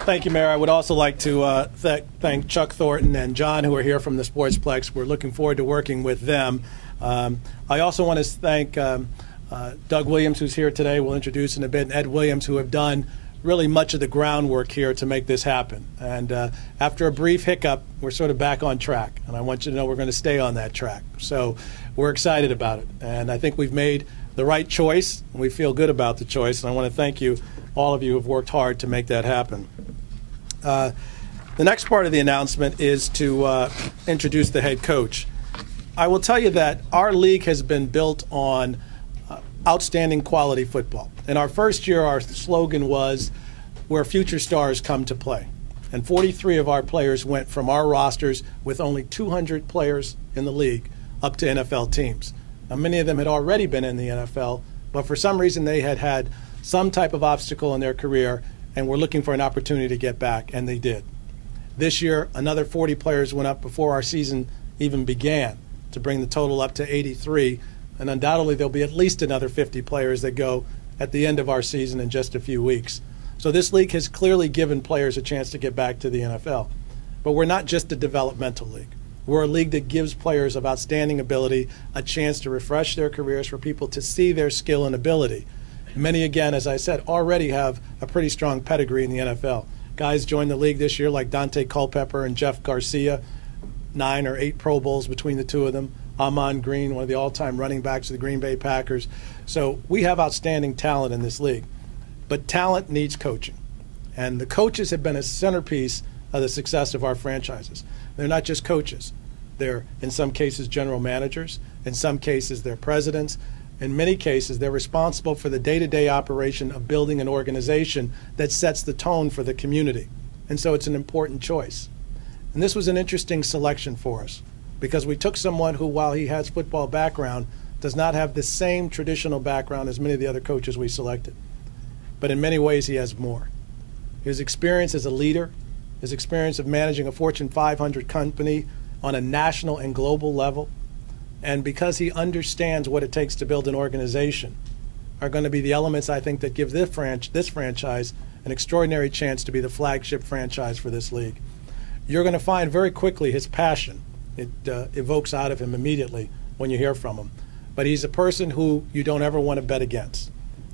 Thank you, Mayor. I would also like to thank Chuck Thornton and John, who are here from the Sportsplex. We're looking forward to working with them. I also want to thank Doug Williams, who's here today. We'll introduce in a bit, and Ed Williams, who have done really much of the groundwork here to make this happen. And after a brief hiccup, we're sort of back on track. And I want you to know we're going to stay on that track. So we're excited about it. And I think we've made the right choice, and we feel good about the choice. And I want to thank you, all of you who have worked hard to make that happen. The next part of the announcement is to introduce the head coach. I will tell you that our league has been built on outstanding quality football. In our first year, our slogan was, where future stars come to play. And 43 of our players went from our rosters with only 200 players in the league up to NFL teams. Now, many of them had already been in the NFL, but for some reason they had had some type of obstacle in their career and were looking for an opportunity to get back, and they did. This year, another 40 players went up before our season even began to bring the total up to 83, and undoubtedly there'll be at least another 50 players that go at the end of our season in just a few weeks. So this league has clearly given players a chance to get back to the NFL. But we're not just a developmental league. We're a league that gives players of outstanding ability a chance to refresh their careers, for people to see their skill and ability. Many, again, as I said, already have a pretty strong pedigree in the NFL. Guys joined the league this year like Dante Culpepper and Jeff Garcia, 9 or 8 Pro Bowls between the two of them. Ahman Green, one of the all-time running backs of the Green Bay Packers. So we have outstanding talent in this league. But talent needs coaching. And the coaches have been a centerpiece of the success of our franchises. They're not just coaches. They're, in some cases, general managers. In some cases, they're presidents. In many cases, they're responsible for the day-to-day operation of building an organization that sets the tone for the community. And so it's an important choice. And this was an interesting selection for us, because we took someone who, while he has football background, does not have the same traditional background as many of the other coaches we selected. But in many ways, he has more. His experience as a leader, his experience of managing a Fortune 500 company on a national and global level, and because he understands what it takes to build an organization, are going to be the elements, I think, that give this franchise an extraordinary chance to be the flagship franchise for this league. You're going to find very quickly his passion. It evokes out of him immediately when you hear from him. But he's a person who you don't ever want to bet against.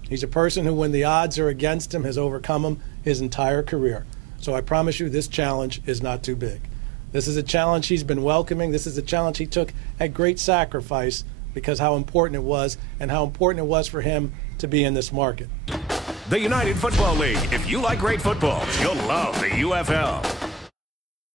He's a person who, when the odds are against him, has overcome them his entire career. So I promise you, this challenge is not too big. This is a challenge he's been welcoming. This is a challenge he took at great sacrifice, because how important it was, and how important it was for him to be in this market. The United Football League. If you like great football, you'll love the UFL.